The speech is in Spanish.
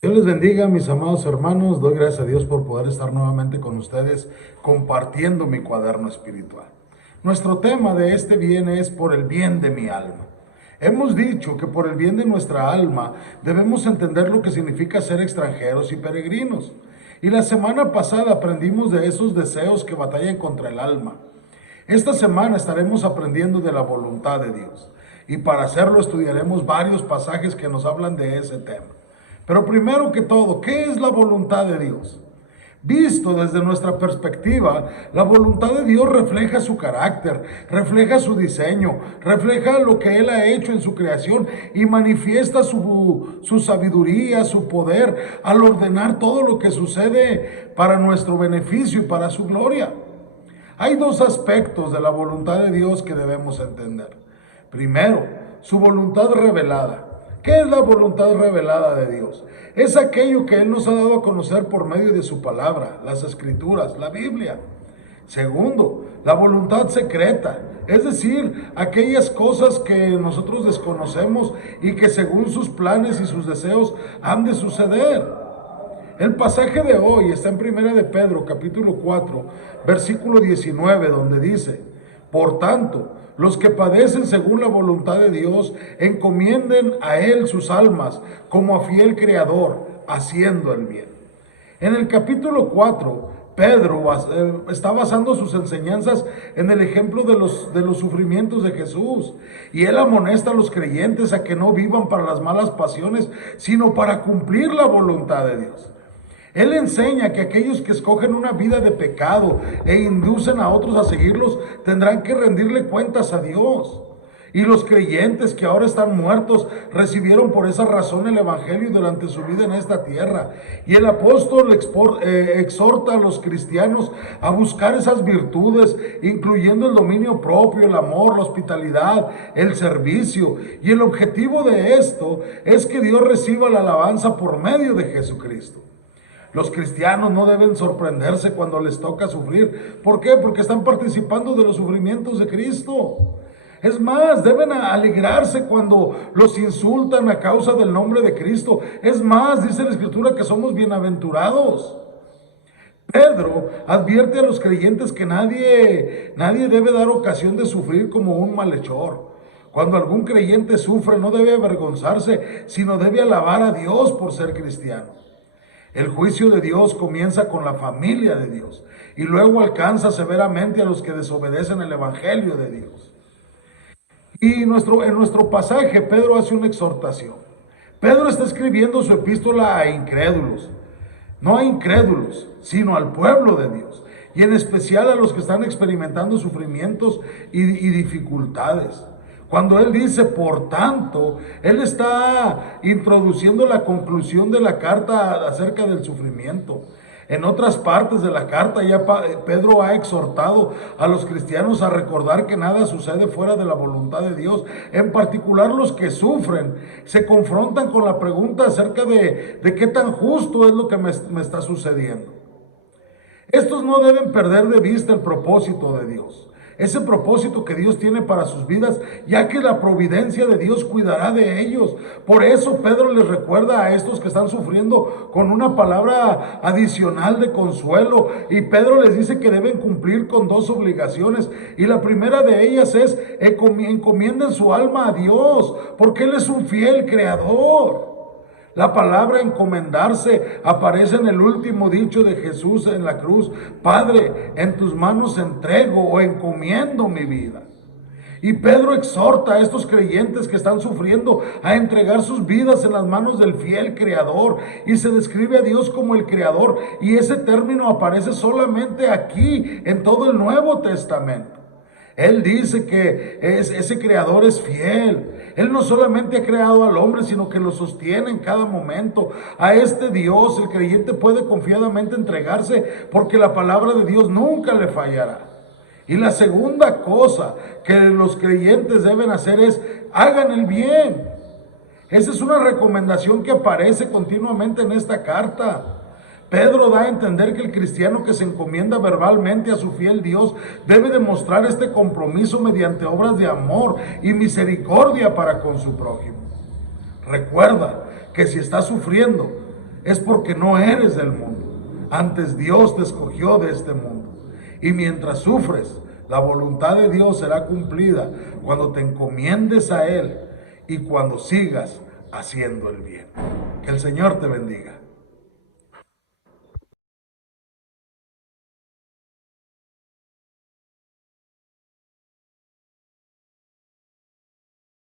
Dios les bendiga, mis amados hermanos. Doy gracias a Dios por poder estar nuevamente con ustedes compartiendo mi cuaderno espiritual. Nuestro tema de este bien es por el bien de mi alma. Hemos dicho que por el bien de nuestra alma debemos entender lo que significa ser extranjeros y peregrinos. Y la semana pasada aprendimos de esos deseos que batallan contra el alma. Esta semana estaremos aprendiendo de la voluntad de Dios. Y para hacerlo estudiaremos varios pasajes que nos hablan de ese tema. Pero primero que todo, ¿qué es la voluntad de Dios? Visto desde nuestra perspectiva, la voluntad de Dios refleja su carácter, refleja su diseño, refleja lo que Él ha hecho en su creación y manifiesta su sabiduría, su poder al ordenar todo lo que sucede para nuestro beneficio y para su gloria. Hay dos aspectos de la voluntad de Dios que debemos entender. Primero, su voluntad revelada. ¿Qué es la voluntad revelada de Dios? Es aquello que Él nos ha dado a conocer por medio de su palabra, las escrituras, la Biblia. Segundo, la voluntad secreta, es decir, aquellas cosas que nosotros desconocemos y que según sus planes y sus deseos han de suceder. El pasaje de hoy está en Primera de Pedro, capítulo 4, versículo 19, donde dice: por tanto, los que padecen según la voluntad de Dios, encomienden a Él sus almas como a fiel Creador, haciendo el bien. En el capítulo 4, Pedro está basando sus enseñanzas en el ejemplo de los sufrimientos de Jesús. Y él amonesta a los creyentes a que no vivan para las malas pasiones, sino para cumplir la voluntad de Dios. Él enseña que aquellos que escogen una vida de pecado e inducen a otros a seguirlos tendrán que rendirle cuentas a Dios. Y los creyentes que ahora están muertos recibieron por esa razón el Evangelio durante su vida en esta tierra. Y el apóstol exhorta a los cristianos a buscar esas virtudes, incluyendo el dominio propio, el amor, la hospitalidad, el servicio. Y el objetivo de esto es que Dios reciba la alabanza por medio de Jesucristo. Los cristianos no deben sorprenderse cuando les toca sufrir. ¿Por qué? Porque están participando de los sufrimientos de Cristo. Es más, deben alegrarse cuando los insultan a causa del nombre de Cristo. Es más, dice la Escritura que somos bienaventurados. Pedro advierte a los creyentes que nadie debe dar ocasión de sufrir como un malhechor. Cuando algún creyente sufre, no debe avergonzarse, sino debe alabar a Dios por ser cristiano. El juicio de Dios comienza con la familia de Dios y luego alcanza severamente a los que desobedecen el evangelio de Dios. Y en nuestro pasaje Pedro hace una exhortación. Pedro está escribiendo su epístola a incrédulos, no a incrédulos, sino al pueblo de Dios, y en especial a los que están experimentando sufrimientos y dificultades. Cuando él dice, por tanto, él está introduciendo la conclusión de la carta acerca del sufrimiento. En otras partes de la carta ya Pedro ha exhortado a los cristianos a recordar que nada sucede fuera de la voluntad de Dios. En particular los que sufren se confrontan con la pregunta acerca de qué tan justo es lo que me está sucediendo. Estos no deben perder de vista el propósito de Dios. Ese propósito que Dios tiene para sus vidas, ya que la providencia de Dios cuidará de ellos. Por eso Pedro les recuerda a estos que están sufriendo con una palabra adicional de consuelo. Y Pedro les dice que deben cumplir con dos obligaciones. Y la primera de ellas es: encomienden su alma a Dios, porque Él es un fiel creador. La palabra encomendarse aparece en el último dicho de Jesús en la cruz: Padre, en tus manos entrego o encomiendo mi vida. Y Pedro exhorta a estos creyentes que están sufriendo a entregar sus vidas en las manos del fiel Creador. Y se describe a Dios como el Creador. Y ese término aparece solamente aquí, en todo el Nuevo Testamento. Él dice que ese creador es fiel. Él no solamente ha creado al hombre, sino que lo sostiene en cada momento. A este Dios el creyente puede confiadamente entregarse, porque la palabra de Dios nunca le fallará. Y la segunda cosa que los creyentes deben hacer es: hagan el bien. Esa es una recomendación que aparece continuamente en esta carta. Pedro da a entender que el cristiano que se encomienda verbalmente a su fiel Dios debe demostrar este compromiso mediante obras de amor y misericordia para con su prójimo. Recuerda que si estás sufriendo, es porque no eres del mundo. Antes Dios te escogió de este mundo. Y mientras sufres, la voluntad de Dios será cumplida cuando te encomiendes a Él y cuando sigas haciendo el bien. Que el Señor te bendiga.